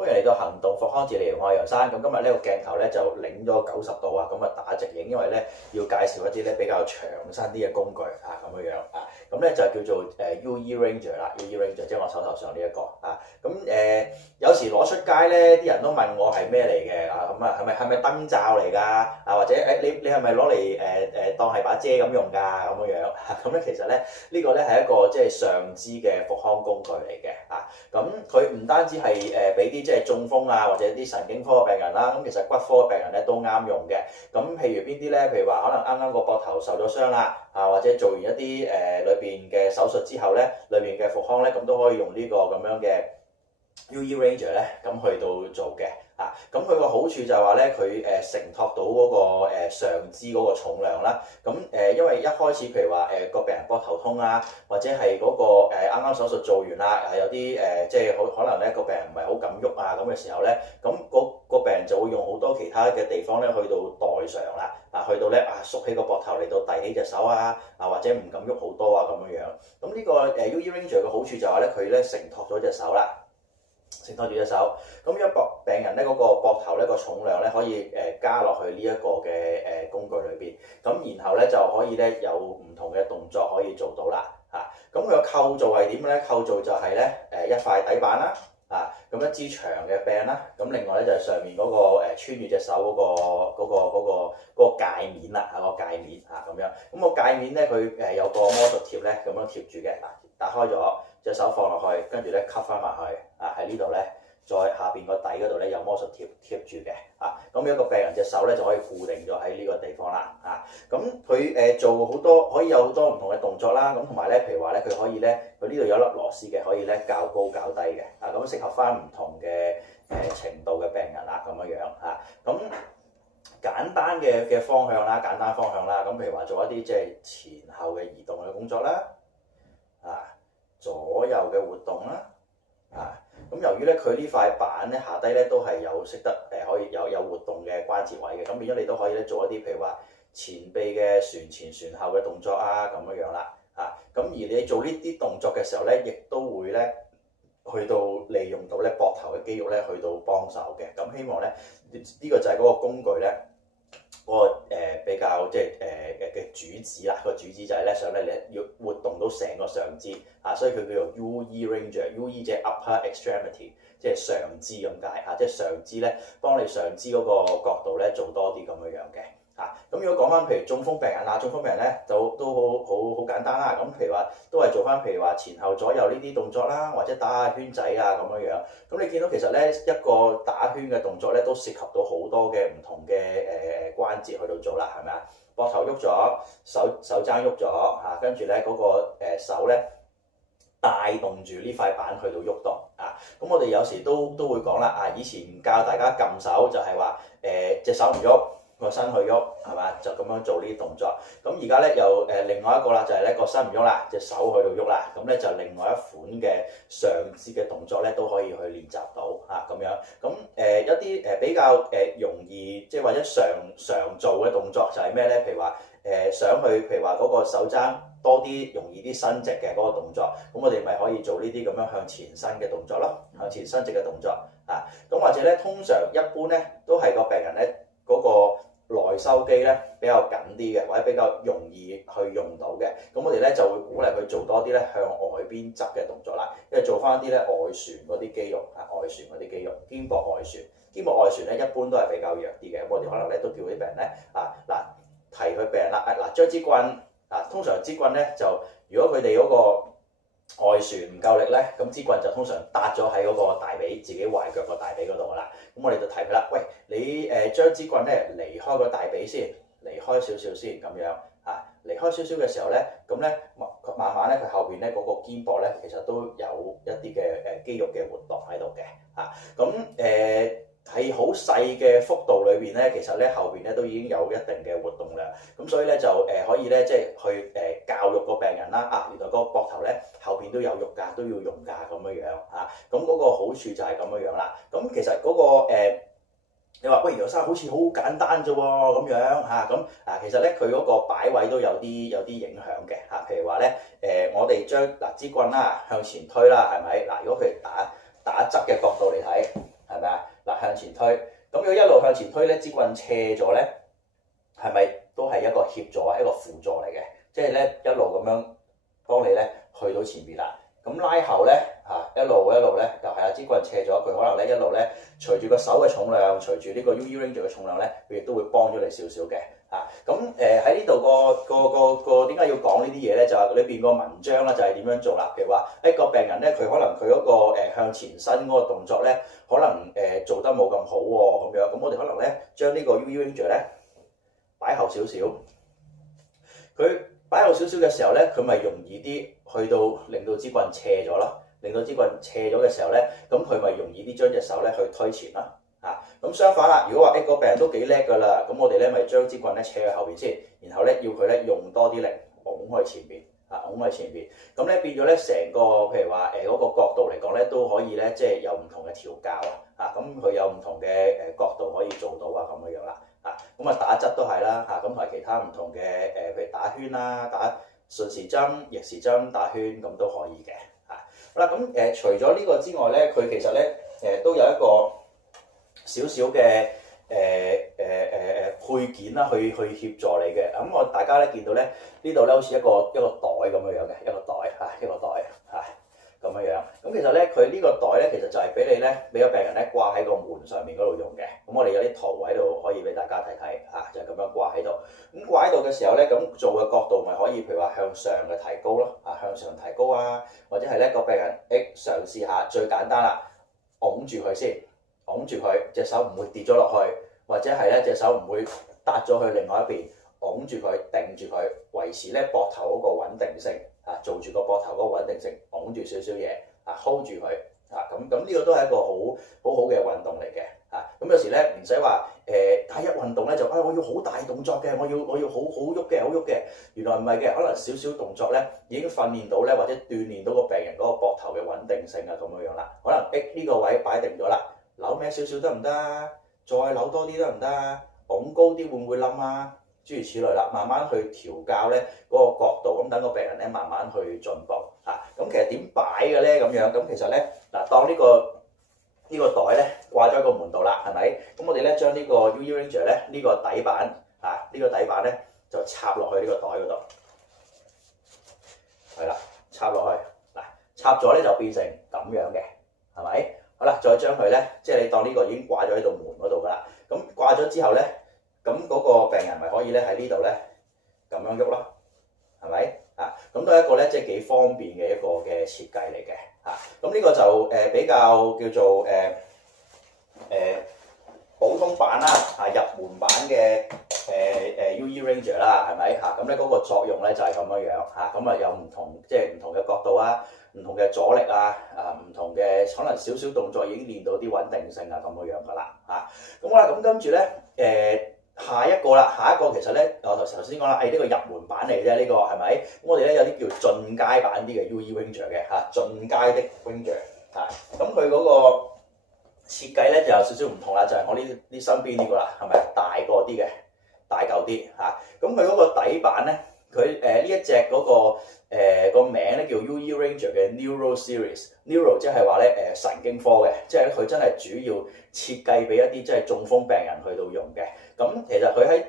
歡迎嚟到行動復康治療，我係楊生。咁今日呢個鏡頭咧就擰咗90度啊，咁啊打直影，因為咧要介紹一啲咧比較長身啲嘅工具啊，咁樣啊，咁咧就叫做UE Ranger 啦，UE Ranger 即係我手頭上呢一個啊，咁有時攞出街咧，啲人都問我係咩嚟嘅啊，咁啊係咪燈罩嚟㗎啊，或者你係咪攞嚟當係把遮咁用㗎咁樣咁咧其實咧呢個咧係一個即係上肢嘅復康工具嚟嘅啊，咁佢唔單止係俾啲即係中風啊或者啲神經科嘅病人啦，咁其實骨科嘅病人咧都啱用嘅。咁譬如邊啲咧？譬如話可能啱啱個膊頭受咗傷啦，啊或者做完一啲裏邊嘅手術之後咧，裏邊嘅復康咧，咁都可以用呢個咁樣嘅 UE Ranger 咧，咁去到做嘅。啊，咁佢個好處就係話咧，佢承托到嗰個上肢嗰個重量啦。咁因為一開始譬如話個病人膊頭痛啊，或者係嗰個啱啱手術做完啦，有啲即係可能咧個病人唔係好敢喐啊咁嘅時候咧，咁個病人就會用好多其他嘅地方咧去到代償啦，啊去到咧縮起個膊頭嚟到遞起隻手啊，或者唔敢喐好多啊咁樣樣。咁呢個UE Ranger 嘅好處就係咧，佢咧承托咗隻手啦。承托住隻手，咁一病人咧嗰個膊頭咧個重量咧可以加落去呢一個嘅工具裏邊，咁然後咧就可以咧有唔同嘅動作可以做到啦嚇。咁佢個構造係點咧？構造就係咧一塊底板啦，咁一支長嘅柄啦，咁另外咧就係上面嗰個穿住隻手嗰個界面啦，個界面咁樣。咁個界面咧佢有個魔術貼咧咁樣貼住嘅，打開咗隻手放落去，跟住咧吸翻埋去，喺呢度咧再下邊個底嗰度咧有魔術貼住嘅，咁一個病人隻手咧就可以固定咗喺呢個地方啦，咁佢做好多可以有好多唔同嘅動作啦，咁同埋咧譬如話咧佢可以咧佢呢度有粒螺絲嘅，可以咧較高較低嘅，咁適合翻唔同嘅程度嘅病人啦咁樣咁簡單嘅方向啦，咁譬如話做一啲即係前後嘅移動嘅工作啦，左右嘅活動啦，咁由於咧佢呢塊板咧下低咧都係有識得可以有活動嘅關節位嘅，咁變咗你都可以咧做一啲譬如話前臂嘅旋前旋後嘅動作咁樣啦，咁而你做呢啲動作嘅時候咧，亦都會咧去到利用到咧膊頭嘅肌肉咧去到幫手嘅，咁希望咧呢個就係嗰個工具咧。嗰個比較即係嘅主旨啦，個主旨就係咧想咧你要活動到成個上肢所以佢叫做 UE Ranger，UE 即係 upper extremity， 即係上肢咁解即係上肢咧幫你上肢嗰個角度咧做多啲咁樣嘅。咁如果講翻譬如中風病人中風病人咧都好簡單啦。咁譬如話都係做翻譬如話前後左右呢啲動作啦，或者打下圈仔咁樣。咁你見到其實咧一個打圈嘅動作咧都涉及到好多嘅唔同嘅關節去到做啦，係咪啊？膊頭喐咗，手踭喐咗跟住咧嗰個手咧帶動住呢塊板去到喐動咁我哋有時都會講啦以前教大家撳手就係話隻手唔喐。個身去喐係嘛，就咁樣做呢啲動作。咁而家咧又另外一個啦，就係咧個身唔喐啦，隻手去到喐啦。咁咧就另外一款嘅上肢嘅動作咧都可以去練習到咁樣。咁一啲比較容易即係或者常做嘅動作就係咩咧？譬如話想去譬如話嗰個手踭多啲容易啲伸直嘅嗰個動作，咁我哋咪可以做呢啲咁樣向前伸嘅動作咯，向前伸直嘅動作咁或者咧通常一般咧都係個病人咧嗰個內收肌咧比較緊啲嘅，或者比較容易去用到嘅，咁我哋咧就會鼓勵佢做多啲咧向外邊側嘅動作啦，因為做翻啲咧外旋嗰啲肌肉外旋嗰啲肌肉，肩膊外旋，肩膊外旋咧一般都係比較弱啲嘅，咁我哋可能咧都叫啲病人咧提佢病人啦，將支棍通常支棍咧就如果佢哋嗰個外旋唔夠力咧，咁支棍就通常搭咗喺嗰個大髀自己踝腳個大髀嗰度啦。咁我哋就提佢啦，喂，你將支棍咧離開個大髀先，離開少少先咁樣離開少少嘅時候咧，咁咧慢慢咧佢後邊咧嗰個肩膊咧其實都有一啲嘅肌肉嘅活動喺度嘅咁喺好細嘅幅度裏邊咧，其實咧後邊咧都已經有一定嘅活動量，咁所以咧就可以咧即係去教育個病人啦原來個膊頭咧後邊都有肉㗎，都要用㗎咁樣咁嗰個好處就係咁樣啦。咁其實嗰個你話喂楊生好似好簡單啫喎咁樣咁其實咧佢嗰個擺位都有啲影響嘅譬如話咧我哋將支棍啦向前推啦，係咪如果佢打側嘅角度嚟睇。係向前推。咁如果一路向前推咧，支棍斜咗咧，係咪都係一個協助啊，一個輔助嚟嘅？即係咧一路咁樣幫你咧去到前邊啦。咁拉後咧一路咧就係支棍斜咗，佢可能咧一路咧隨住個手嘅重量，隨住呢個 UE Ranger 嘅重量咧，佢亦都會幫咗你少少嘅。咁喺呢度個點解要講呢啲嘢咧？就係裏邊個文章啦，就係點樣做啦。譬如話個病人咧，佢可能佢嗰個向前伸嗰個動作咧，可能做得冇咁好喎，咁樣。咁我哋可能咧將呢個 UE Ranger 咧擺後少少，佢擺後少少嘅時候咧，佢咪容易啲去到令到支棍斜咗咯。令到支棍斜咗嘅時候咧，咁佢咪容易啲將隻手咧去推前啦。咁相反啦，如果話個病人都幾叻㗎啦，咁我哋咧咪將支棍咧斜去後邊先，然後咧要佢咧用多啲力拱去前邊，拱去前邊，咁咧變咗咧成個譬如話嗰個角度嚟講咧都可以咧即係有唔同嘅調校咁佢有唔同嘅角度可以做到咁樣啦，咁打側都係啦，咁同埋其他唔同嘅譬如打圈啦、打順時針、逆時針打圈咁都可以嘅，好啦，咁除咗呢個之外咧，佢其實咧都有一個少少嘅配件啦，去協助你嘅。咁我大家咧見到咧呢度咧好似一個袋咁樣樣嘅，一個袋咁樣樣。咁其實咧佢呢個袋咧其實就係俾你咧俾個病人咧掛喺個門上面嗰度用嘅。咁我哋有啲圖喺度可以俾大家睇睇就係咁樣掛喺度。咁掛喺度嘅時候咧，咁做嘅角度咪可以譬如話向上嘅提高咯，向上提高或者係咧個病人嘗試下最簡單啦，擁住佢先。拱住佢，隻手唔會跌咗落去，或者係咧隻手唔會搭咗去另外一邊，拱住佢，定住佢，維持咧膊頭嗰個穩定性做住個膊頭嗰個穩定性，拱住少少嘢hold 住佢咁呢個都係一個好嘅運動嚟嘅咁有時咧唔使話第一運動咧就我要好大動作嘅，我要好喐嘅，原來唔係嘅，可能少少動作咧已經訓練到咧或者鍛鍊到個病人嗰個膊頭嘅穩定性咁樣啦，可能呢個位擺定咗啦。扭歪少少得唔得？再扭多啲得唔得？拱高啲會唔會冧諸如此類啦，慢慢去調校咧嗰個角度，咁等個病人咧慢慢去進步咁其實點擺嘅咧咁樣？咁其實咧當呢個袋咧掛咗喺個門度啦，係咪？咁我哋咧將呢個 UE Ranger 咧呢個底板呢個底板咧就插落去呢個袋嗰度，係啦，插落去插咗咧就變成咁樣嘅，係咪？好啦，再將佢咧，即係你當呢個已經掛咗喺度門嗰度噶啦。咁掛咗之後咧，咁嗰個病人咪可以咧喺呢度咧咁樣喐咯，係咪？咁都係一個咧即係幾方便嘅一個嘅設計嚟嘅咁呢個就比較叫做普通版啦入門版嘅UE Ranger 啦，係咪咁咧嗰個作用咧就係咁樣樣咁有唔同即係唔同嘅角度唔同嘅阻力唔同嘅可能少少動作已經練到啲穩定性咁樣樣噶啦咁好啦，咁跟住咧下一個其實咧我頭先講啦，呢個入門版嚟啫，呢個係咪？咁我哋咧有啲叫進階版啲嘅 UE Ranger 嘅進階的 Ranger 咁佢嗰個設計咧就有少少唔同啦，就係我呢身邊呢個啦，係咪大個啲嘅，大嚿啲咁佢嗰個底板咧，佢呢一隻嗰個名咧叫 UE Ranger 嘅 Neuro Series。Neuro 即係話咧神經科嘅，即係佢真係主要設計俾一啲即係中風病人去到用嘅。咁其實佢喺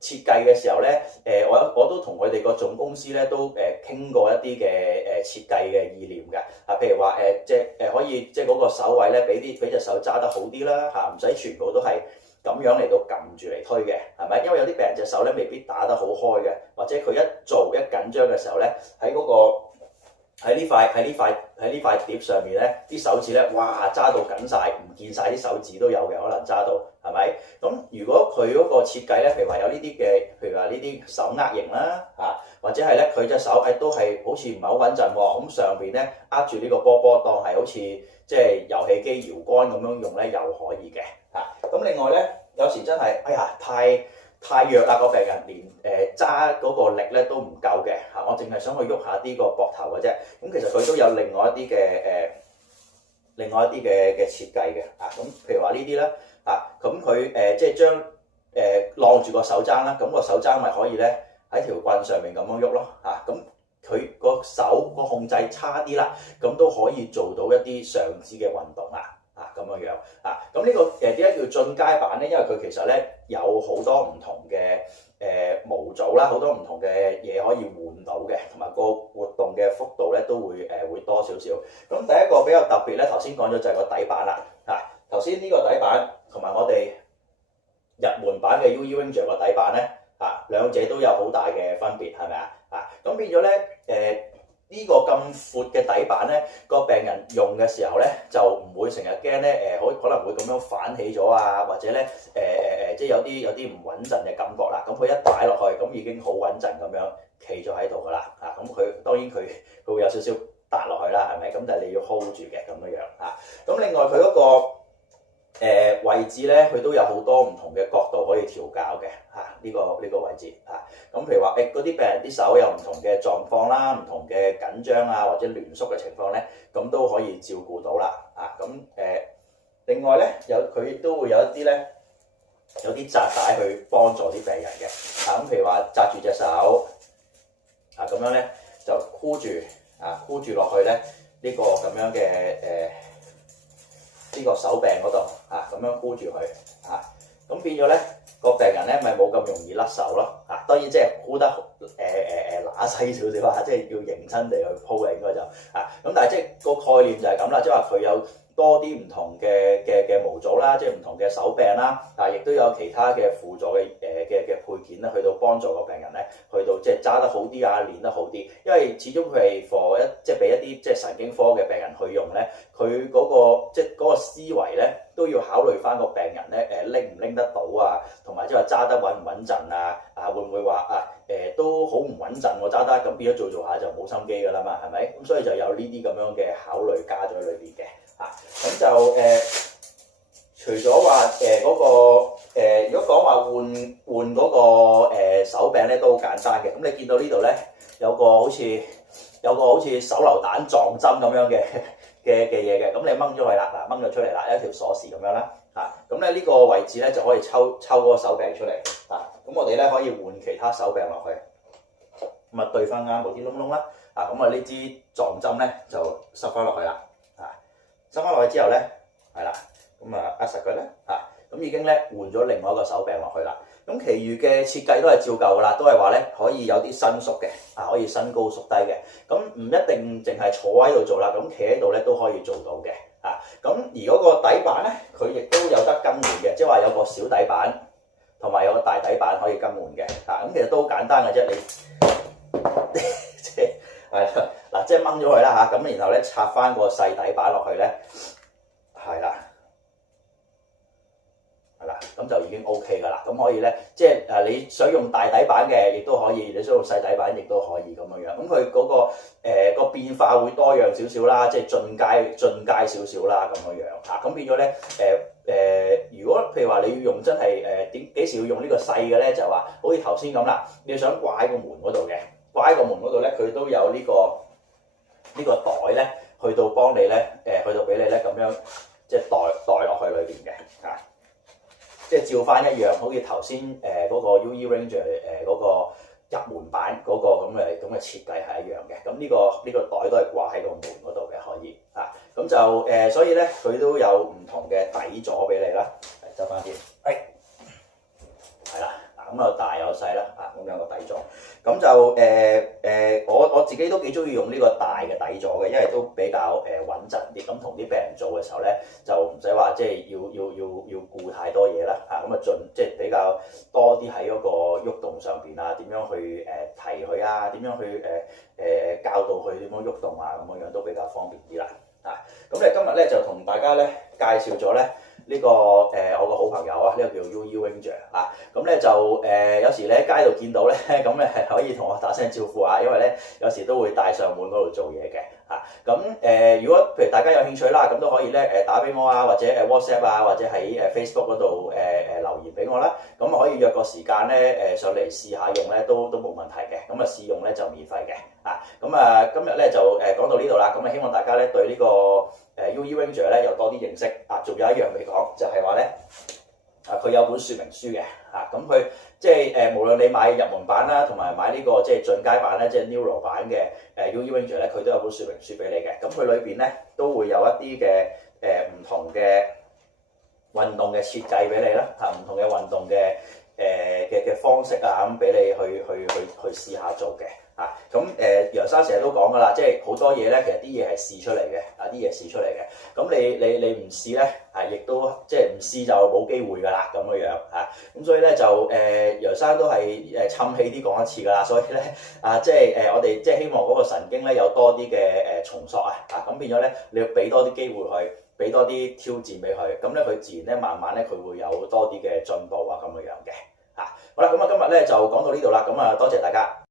設計嘅時候咧，我都同佢哋個總公司咧都傾過一啲嘅設計嘅意念嘅譬如話即係可以即係嗰個手位咧俾隻手揸得好啲啦唔使全部都係咁樣嚟到撳住嚟推嘅，係咪？因為有啲病人隻手咧未必打得好開嘅，或者佢一緊張嘅時候咧，喺呢塊碟上面咧，啲手指咧，哇揸到緊晒，唔見晒啲手指都有嘅，可能揸到係咪？咁如果佢嗰個設計咧，譬如話有呢啲嘅，譬如話呢啲手握型啦或者係咧佢隻手都係好似唔係好穩陣喎，咁上邊咧握住呢個波當係好似即係遊戲機搖桿咁樣用咧，又可以嘅咁另外咧，有時真係太弱啦，個病人連揸嗰個力咧都唔夠嘅我淨係想去喐下啲個膊頭嘅啫。咁其實佢都有另外一啲嘅設計嘅咁譬如話呢啲啦咁佢即係將晾住個手踭啦，咁個手踭咪可以咧喺條棍上面咁樣喐咯咁佢個手個控制差啲啦，咁都可以做到一啲上肢嘅運動咁樣樣咁呢個點解叫進階版咧？因為佢其實咧有好多唔同嘅模組啦，好多唔同嘅嘢可以換到嘅，同埋個活動嘅幅度咧都會多少少。咁第一個比較特別咧，頭先講咗就係個底板啦。頭先呢個底板同埋我哋入門版嘅 UE Ranger 個底板咧，兩者都有好大嘅分別，係咪啊？咁變咗咧呢個咁闊嘅底板咧，個病人用嘅時候咧就唔會成日驚咧可能會咁樣反起咗啊，或者咧即係有啲唔穩陣嘅感覺啦。咁佢一擺落去，咁已經好穩陣咁樣企咗喺度噶啦。咁佢當然佢會有少少搭落去啦，係咪？咁但係你要 hold 住嘅咁樣樣。咁另外佢嗰個位置咧，佢都有好多唔同嘅角度可以調校嘅呢個位置咁譬如話嗰啲病人啲手有唔同嘅狀況啦，唔同嘅緊張啊或者攣縮嘅情況咧，咁都可以照顧到啦另外咧佢亦都會有一啲咧有啲紮帶去幫助啲病人嘅咁譬如話紮住隻手咁樣咧就箍住落去咧呢個咁樣嘅呢個手柄嗰度咁樣箍住佢咁變咗咧個病人咧咪冇咁容易甩手咯當然即係箍得乸細少少即係要認真地去鋪嘅應該就咁但係即係個概念就係咁啦，即係話佢有多啲唔同嘅模組啦，即係唔同嘅手柄啦，亦都有其他嘅輔助嘅配件咧，去到幫助個病人咧，去到即係揸得好啲練得好啲。因為始終佢係即係俾一啲即係神經科嘅病人去用咧，佢嗰個即係嗰個思維咧都要考慮翻個病人咧拎唔拎得到同埋即係話揸得穩唔穩陣會唔會話都好唔穩陣喎揸得，咁變咗做下就冇心機㗎啦嘛，係咪？咁所以就有呢啲咁樣嘅考慮加咗喺裏邊嘅。咁就除咗話嗰個如果講話換嗰個手柄咧都好簡單嘅。咁你見到呢度咧有個好似手榴彈撞針咁樣嘅嘢嘅，咁你掹咗佢啦，掹咗出嚟啦，一條鎖匙咁樣啦咁咧呢個位置咧就可以抽嗰個手柄出嚟咁我哋咧可以換其他手柄落去，咁對翻啱嗰啲窿窿啦咁呢支撞針咧就塞翻落去啦塞翻落去之後咧，係啦，咁壓實佢咧咁已經咧換咗另外一個手柄落去啦。咁其餘嘅設計都係照舊噶啦，都係話咧可以有啲伸縮嘅可以伸高縮低嘅。咁唔一定淨係坐喺度做啦，咁企喺度咧都可以做到嘅咁而嗰個底板咧，佢亦都有得更換嘅，即係話有個小底板同埋有個大底板可以更換嘅咁其實都好簡單嘅啫，你即係即係掹咗佢啦咁然後咧插翻個細底板落去咧，係啦，咁就已經 OK 噶啦。咁可以咧，即係你想用大底板嘅，亦都可以；你想用細底板，亦都可以咁樣樣。咁佢嗰個變化會多樣少少啦，即係進階少少啦咁樣樣咁變咗咧如果譬如話你要用真係幾時要用呢個細嘅咧，就話好似頭先咁啦，你要想掛喺個門嗰度嘅，掛喺個門嗰度咧，佢都有呢個袋咧，去到幫你咧，去到俾你咧咁樣，即係袋落去裏邊嘅即係照翻一樣，好似頭先嗰個 UE Ranger 嗰個入門版嗰個咁嘅設計係一樣嘅。咁呢個袋都係掛喺個門嗰度嘅，可以咁就所以咧佢都有唔同嘅底座俾你啦。執翻啲，係啦。咁有大有細啦咁兩個底座。咁就我自己都幾中意用呢個大嘅底座嘅，因為都比較穩陣啲。咁同啲病人做嘅時候咧，就唔使話即係要顧太多嘢啦咁即係比較多啲喺嗰個喐動上邊點樣去提佢點樣去教導佢點樣喐動咁樣都比較方便啲啦咁咧今日咧就同大家咧介紹咗咧呢個我個好朋友呢個叫 UE Ranger咁咧就有時你喺街度見到咧，咁可以同我打聲招呼因為咧有時都會帶上門嗰度做嘢嘅咁如果譬如大家有興趣啦，咁都可以咧打俾我或者WhatsApp或者喺Facebook 嗰度留言俾我啦，咁可以約個時間咧上嚟試下用咧都冇問題嘅，咁試用咧就免費嘅咁今日咧就講到呢度啦，咁希望大家咧對呢個UE Ranger 咧有多啲認識仲有一樣未講，就係話咧佢有本說明書嘅咁佢即係無論你買入門版啦，同埋買呢個即係進階版咧，即係 Neuro 版嘅UE Ranger 咧，佢都有本說明書俾你嘅。咁佢裏邊咧都會有一啲嘅唔同嘅運動嘅設計俾你啦，唔同嘅運動嘅方式啊，咁俾你去試下做嘅。咁楊生成日都講㗎啦，即係好多嘢咧，其實啲嘢係試出嚟嘅，啲嘢試出嚟嘅。咁你唔試咧，亦都即係唔試就冇機會㗎啦，咁樣樣咁所以咧就楊生都係氹氣啲講一次㗎啦。所以咧即係我哋即係希望嗰個神經咧有多啲嘅重塑咁變咗咧你要俾多啲機會佢，俾多啲挑戰俾佢，咁咧佢自然咧慢慢咧佢會有多啲嘅進步咁樣樣嘅。好啦，咁今日咧就講到呢度啦，咁多謝大家。